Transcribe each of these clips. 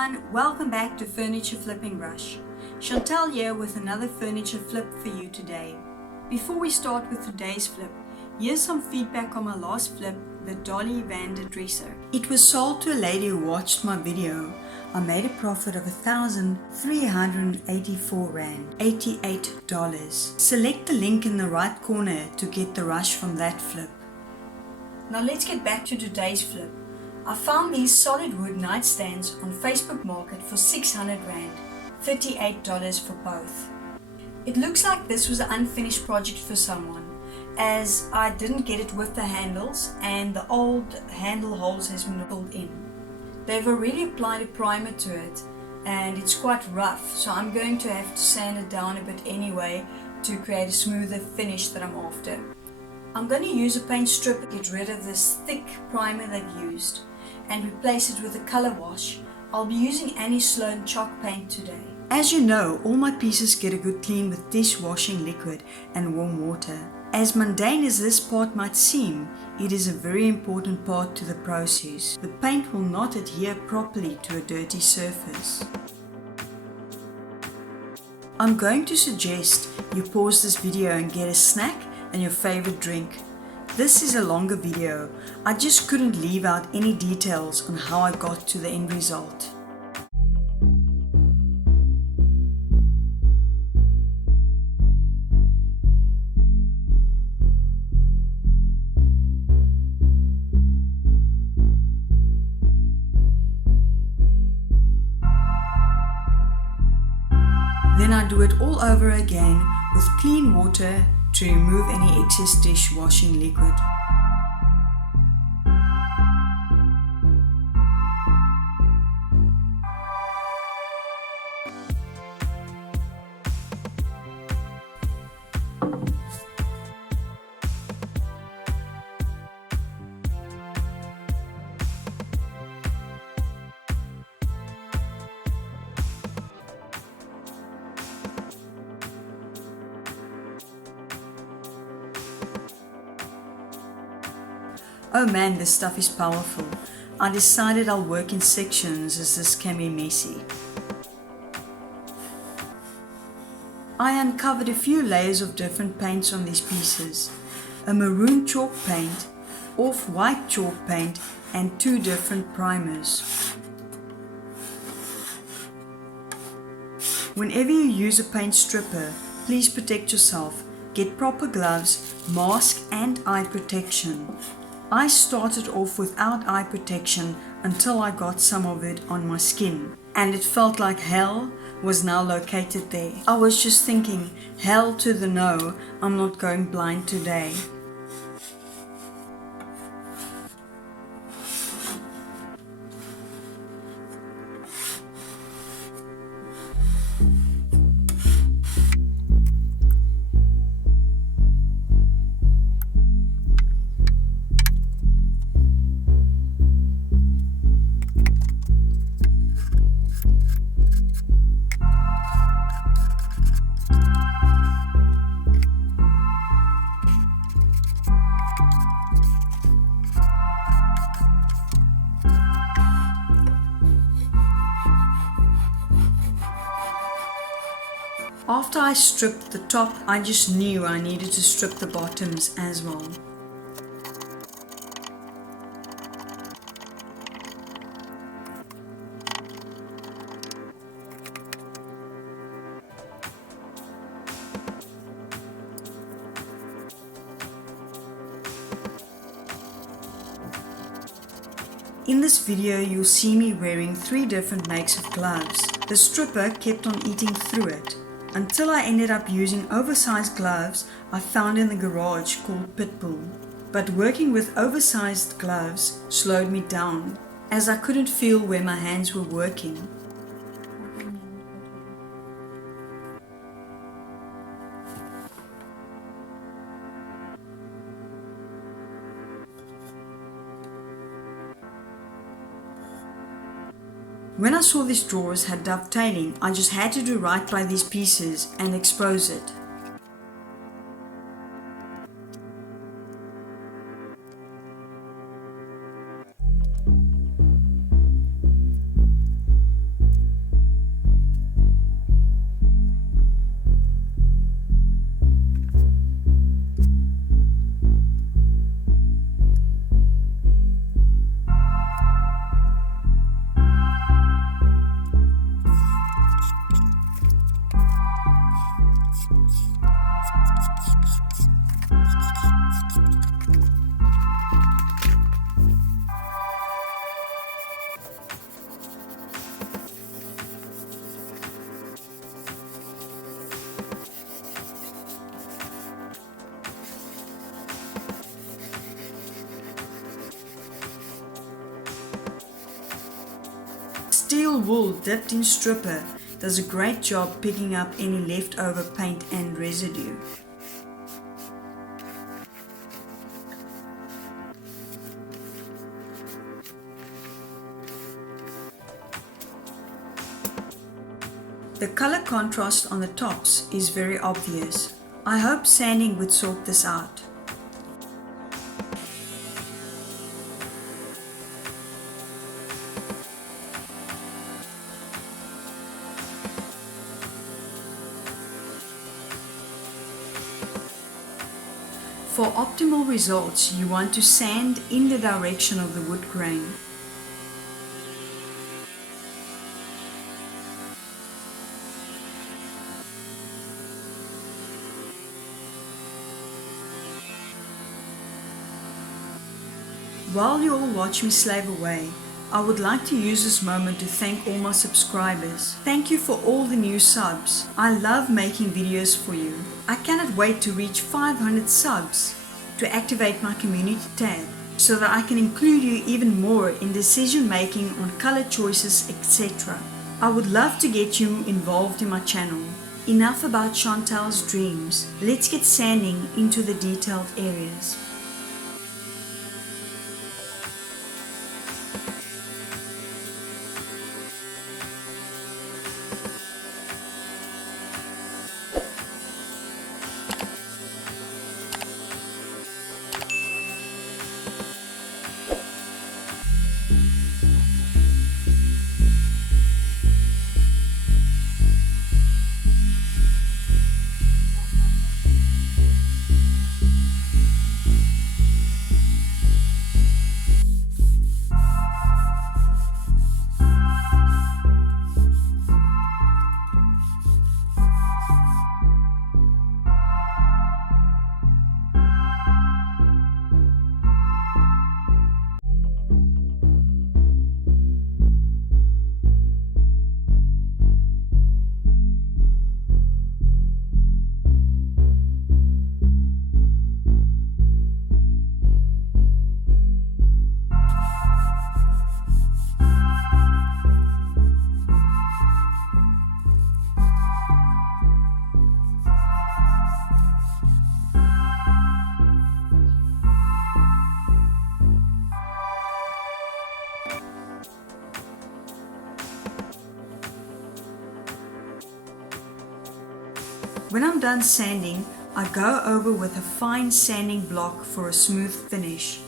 everyone, welcome back to Furniture Flipping Rush. Chantal here with another furniture flip for you today. Before we start with today's flip, here's some feedback on my last flip, the Dolly Vander dresser. It was sold to a lady who watched my video. I made a profit of 1,384 Rand, $88. Select the link in the right corner to get the rush from that flip. Now let's get back to today's flip. I found these solid wood nightstands on Facebook Market for 600 Rand, $38 for both. It looks like this was an unfinished project for someone, as I didn't get it with the handles and the old handle holes has been filled in. They've already applied a primer to it and it's quite rough, so I'm going to have to sand it down a bit anyway to create a smoother finish that I'm after. I'm going to use a paint strip to get rid of this thick primer they've used and replace it with a color wash. I'll be using any Sloan chalk paint today. As you know, all my pieces get a good clean with dishwashing liquid and warm water. As mundane as this part might seem, it is a very important part to the process. The paint will not adhere properly to a dirty surface. I'm going to suggest you pause this video and get a snack and your favorite drink. This is a longer video. I just couldn't leave out any details on how I got to the end result. Then I do it all over again with clean water to remove any excess dishwashing liquid. Oh man, this stuff is powerful. I decided I'll work in sections as this can be messy. I uncovered a few layers of different paints on these pieces. A maroon chalk paint, off-white chalk paint and two different primers. Whenever you use a paint stripper, please protect yourself. Get proper gloves, mask and eye protection. I started off without eye protection until I got some of it on my skin, and it felt like hell was now located there. I was just thinking, hell to the no, I'm not going blind today. After I stripped the top, I just knew I needed to strip the bottoms as well. In this video, you'll see me wearing 3 different makes of gloves. The stripper kept on eating through it, until I ended up using oversized gloves I found in the garage called Pitbull. But working with oversized gloves slowed me down, as I couldn't feel where my hands were working. When I saw these drawers had dovetailing, I just had to do right by these pieces and expose it. steel wool dipped in stripper does a great job picking up any leftover paint and residue. The color contrast on the tops is very obvious. I hope sanding would sort this out. For optimal results, you want to sand in the direction of the wood grain. While you all watch me slave away, I would like to use this moment to thank all my subscribers. Thank you for all the new subs. I love making videos for you. I cannot wait to reach 500 subs to activate my community tab so that I can include you even more in decision making on color choices, etc. I would love to get you involved in my channel. Enough about Chantal's dreams. Let's get sanding into the detailed areas. When I'm done sanding, I go over with a fine sanding block for a smooth finish.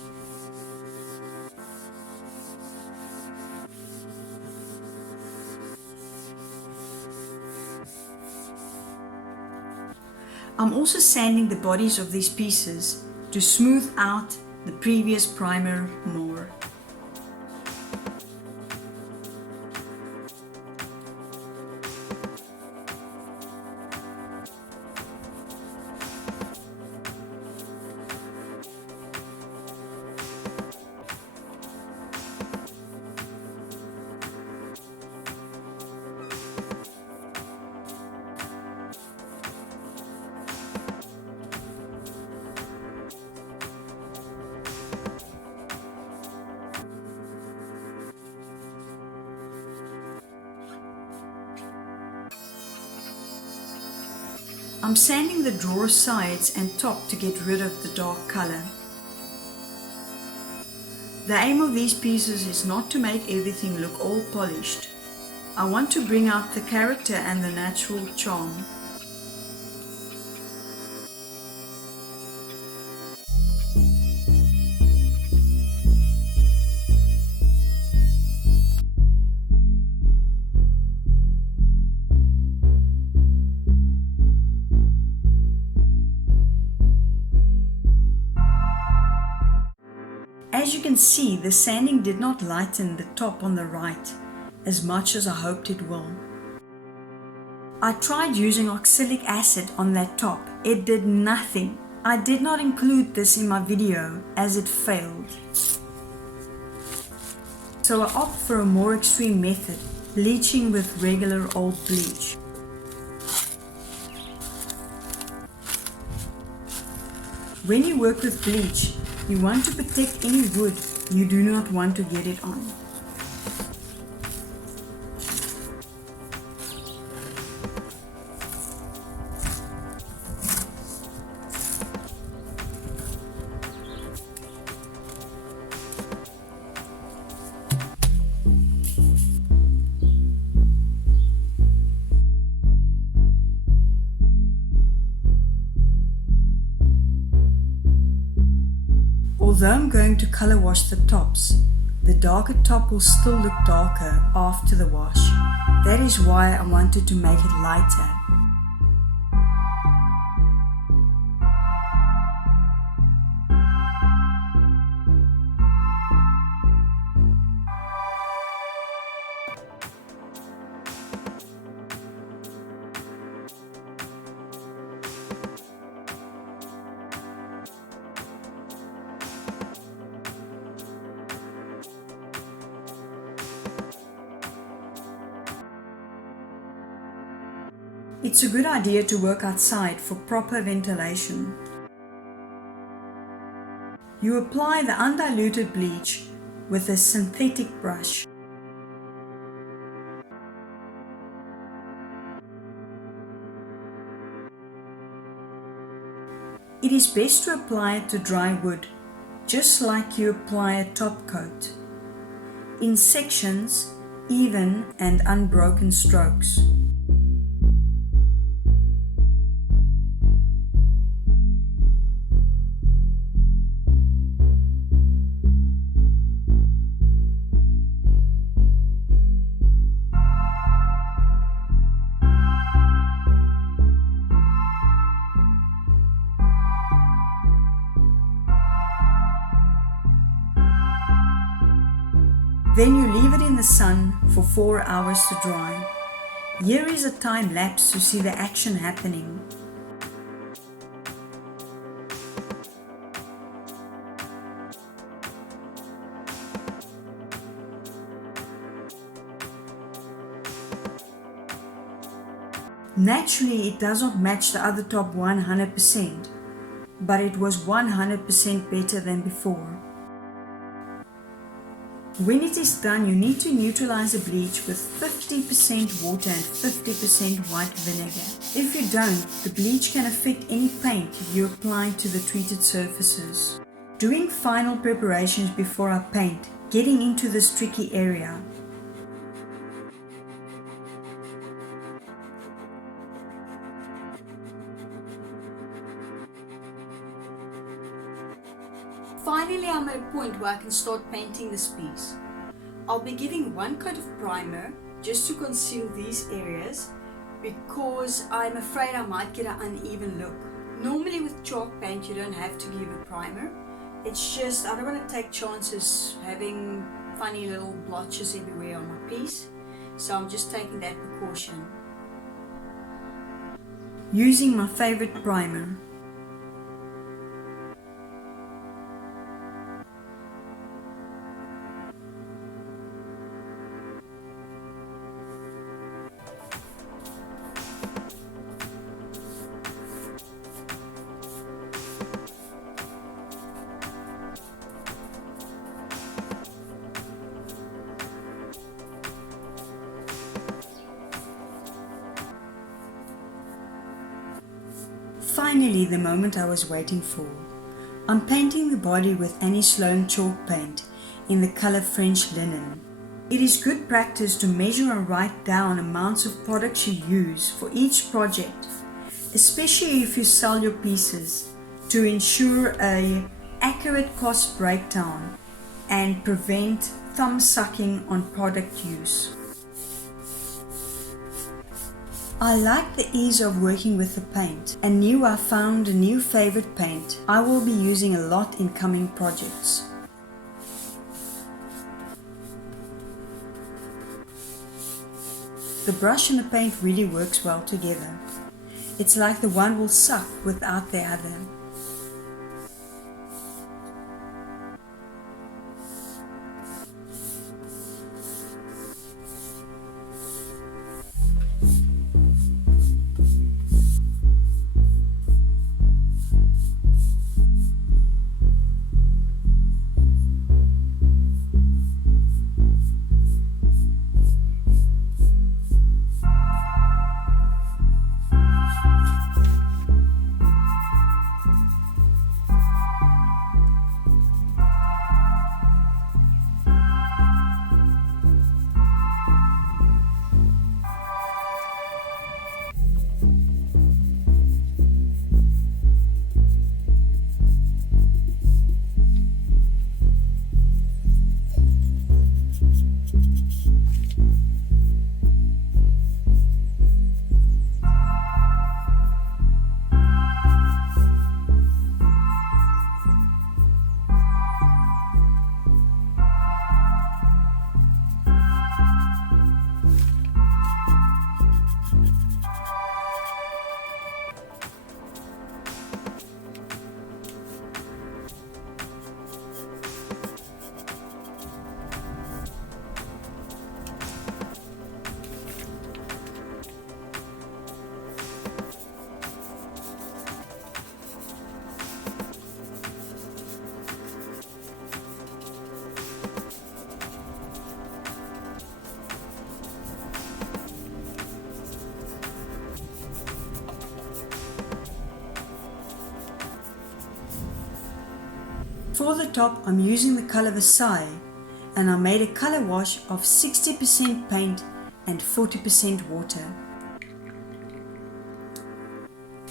I'm also sanding the bodies of these pieces to smooth out the previous primer more. I'm sanding the drawer sides and top to get rid of the dark color. The aim of these pieces is not to make everything look all polished. I want to bring out the character and the natural charm. As you can see, the sanding did not lighten the top on the right as much as I hoped it will. I tried using oxalic acid on that top. It did nothing. I did not include this in my video as it failed. So I opt for a more extreme method, bleaching with regular old bleach. When you work with bleach, you want to protect any wood you do not want to get it on. Although I'm going to color wash the tops, the darker top will still look darker after the wash. That is why I wanted to make it lighter. It's a good idea to work outside for proper ventilation. You apply the undiluted bleach with a synthetic brush. It is best to apply it to dry wood, just like you apply a top coat, in sections, even and unbroken strokes. Then you leave it in the sun for 4 hours to dry. Here is a time lapse to see the action happening. Naturally, it does not match the other top 100%, but it was 100% better than before. When it is done, you need to neutralize the bleach with 50% water and 50% white vinegar. If you don't, the bleach can affect any paint you apply to the treated surfaces. Doing final preparations before I paint, getting into this tricky area. Finally, I'm at a point where I can start painting this piece. I'll be giving one coat of primer just to conceal these areas because I'm afraid I might get an uneven look. Normally with chalk paint you don't have to give a primer. It's just I don't want to take chances having funny little blotches everywhere on my piece. So I'm just taking that precaution. Using my favorite primer. Finally, the moment I was waiting for. I'm painting the body with Sloan chalk paint in the color French linen. It is good practice to measure and write down amounts of products you use for each project, especially if you sell your pieces, to ensure an accurate cost breakdown and prevent thumb sucking on product use. I like the ease of working with the paint and knew I found a new favorite paint I will be using a lot in coming projects. The brush and the paint really works well together. It's like the one will suck without the other. For the top, I'm using the color Versailles, and I made a color wash of 60% paint and 40% water.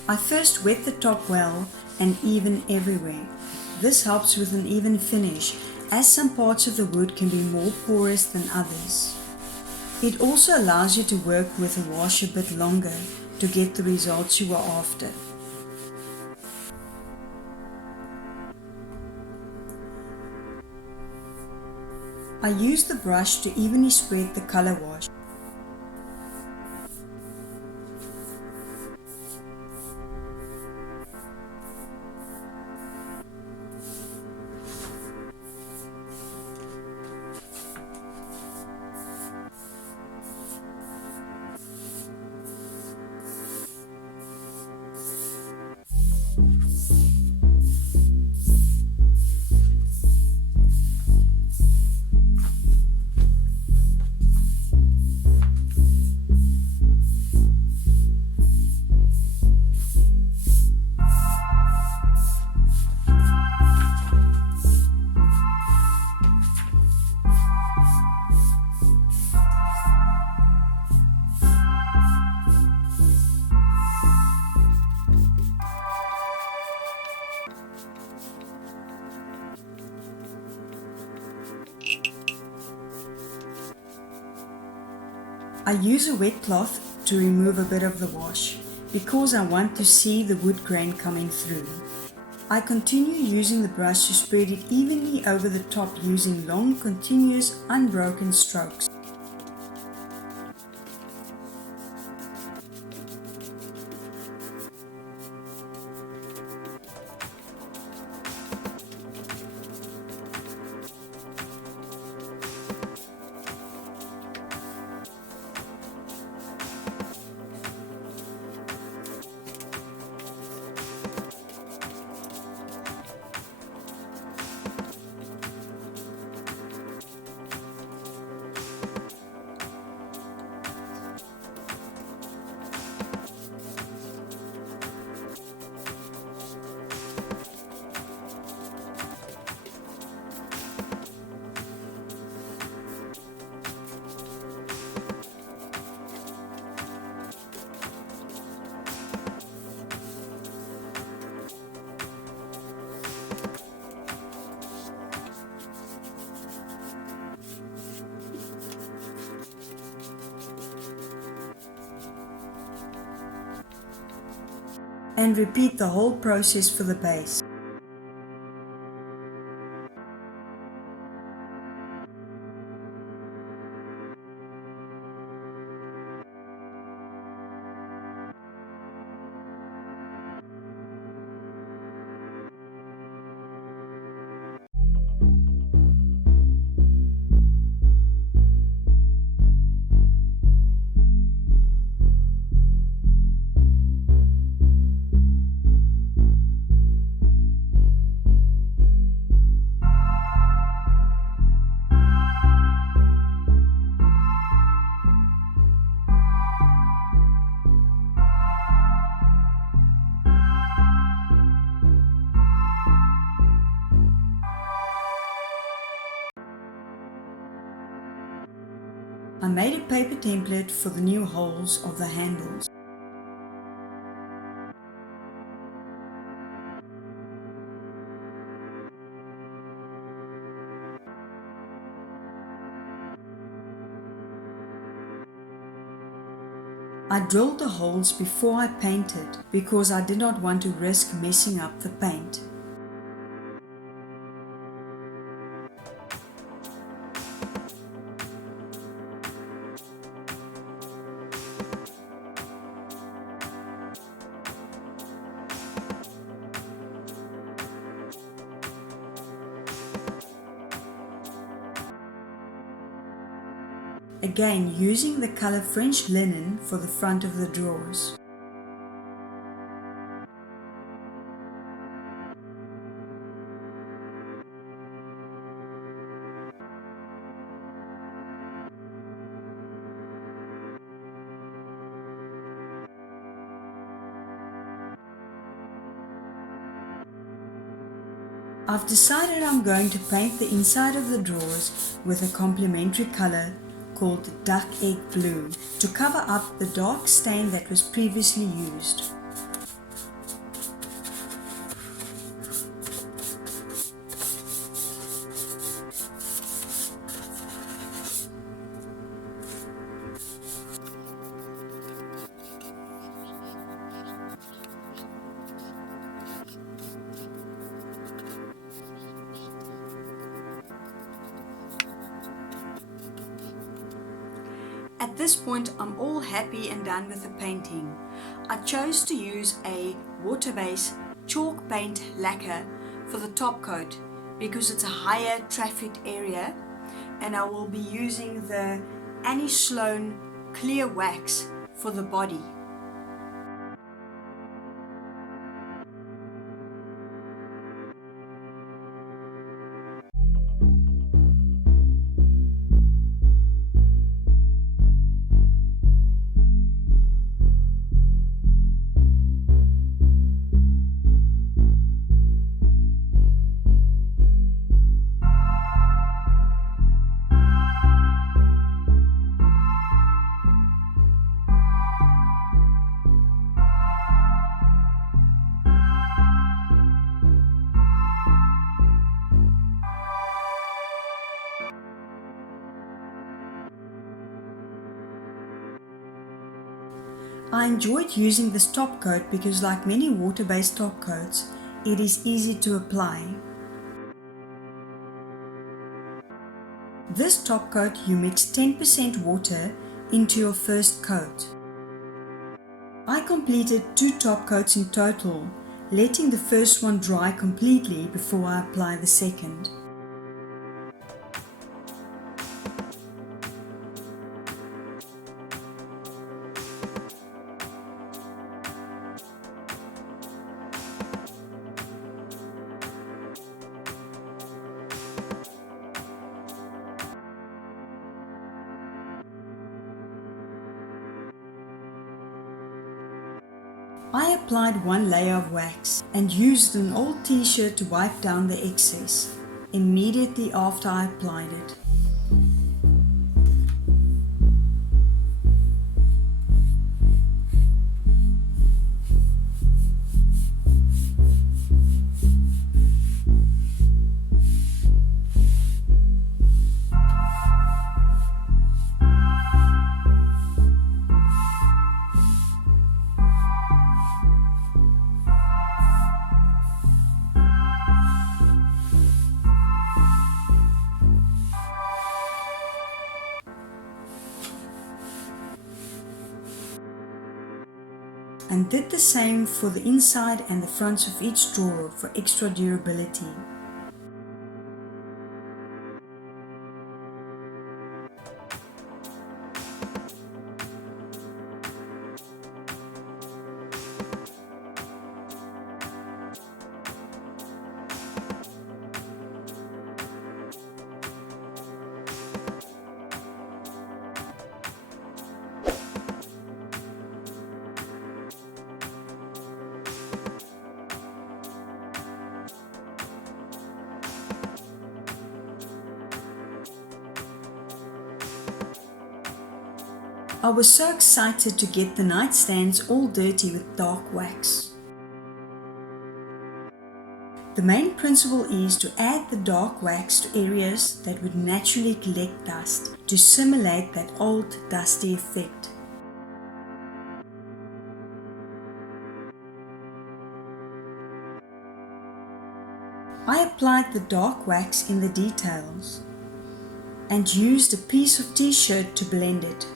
I first wet the top well and even everywhere. This helps with an even finish, as some parts of the wood can be more porous than others. It also allows you to work with a wash a bit longer to get the results you are after. I use the brush to evenly spread the color wash. I use a wet cloth to remove a bit of the wash, because I want to see the wood grain coming through. I continue using the brush to spread it evenly over the top using long, continuous, unbroken strokes. And repeat the whole process for the base. I made a paper template for the new holes of the handles. I drilled the holes before I painted because I did not want to risk messing up the paint. Again, using the color French linen for the front of the drawers. I've decided I'm going to paint the inside of the drawers with a complementary color called duck egg blue to cover up the dark stain that was previously used. At this point, I'm all happy and done with the painting. I chose to use a water-based chalk paint lacquer for the top coat because it's a higher trafficked area, and I will be using the Sloan clear wax for the body. I enjoyed using this top coat because, like many water-based top coats, it is easy to apply. This top coat, you mix 10% water into your first coat. I completed 2 top coats in total, letting the first one dry completely before I apply the second. I applied 1 layer of wax and used an old t-shirt to wipe down the excess immediately after I applied it. And did the same for the inside and the fronts of each drawer for extra durability. I was so excited to get the nightstands all dirty with dark wax. The main principle is to add the dark wax to areas that would naturally collect dust to simulate that old dusty effect. I applied the dark wax in the details and used a piece of t-shirt to blend it.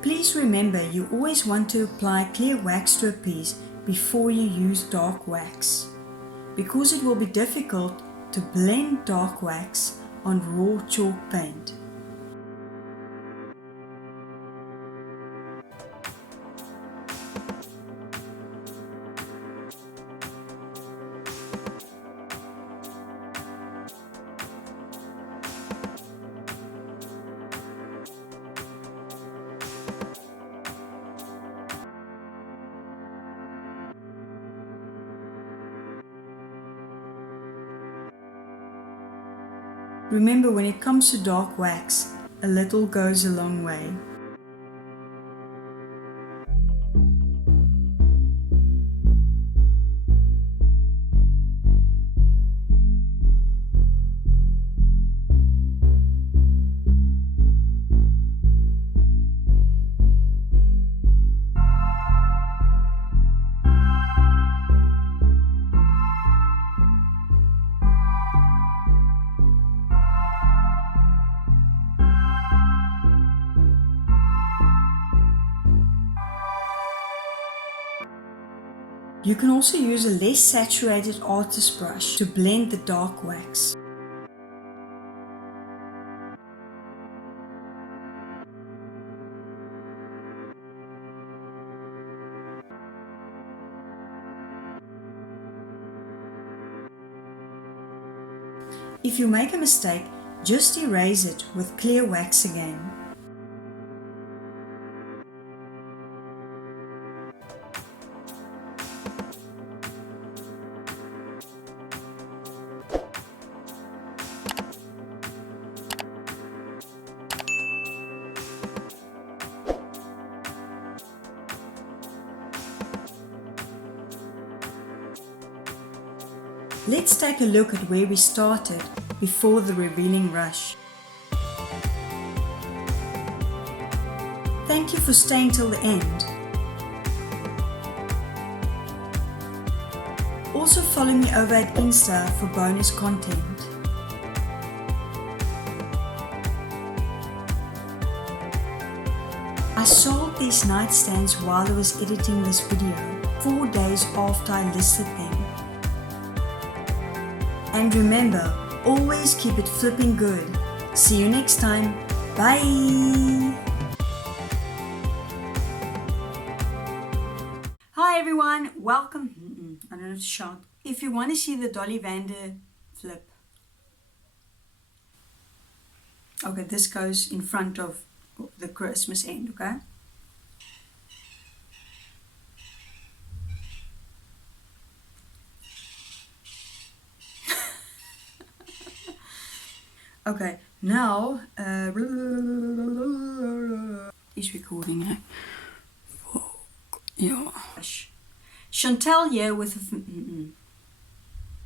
Please remember, you always want to apply clear wax to a piece before you use dark wax, because it will be difficult to blend dark wax on raw chalk paint. Remember, when it comes to dark wax, a little goes a long way. You can also use a less saturated artist brush to blend the dark wax. If you make a mistake, just erase it with clear wax again. Let's take a look at where we started before the revealing rush. Thank you for staying till the end. Also follow me over at Insta for bonus content. I sold these nightstands while I was editing this video, 4 days after I listed them. And remember, always keep it flipping good. See you next time. Bye! Hi everyone, welcome. I don't know if it's shot. If you want to see the Dolly Vander flip. Okay, this goes in front of the Christmas end, okay? Okay, now, he's recording now. Yeah. Chantal here with a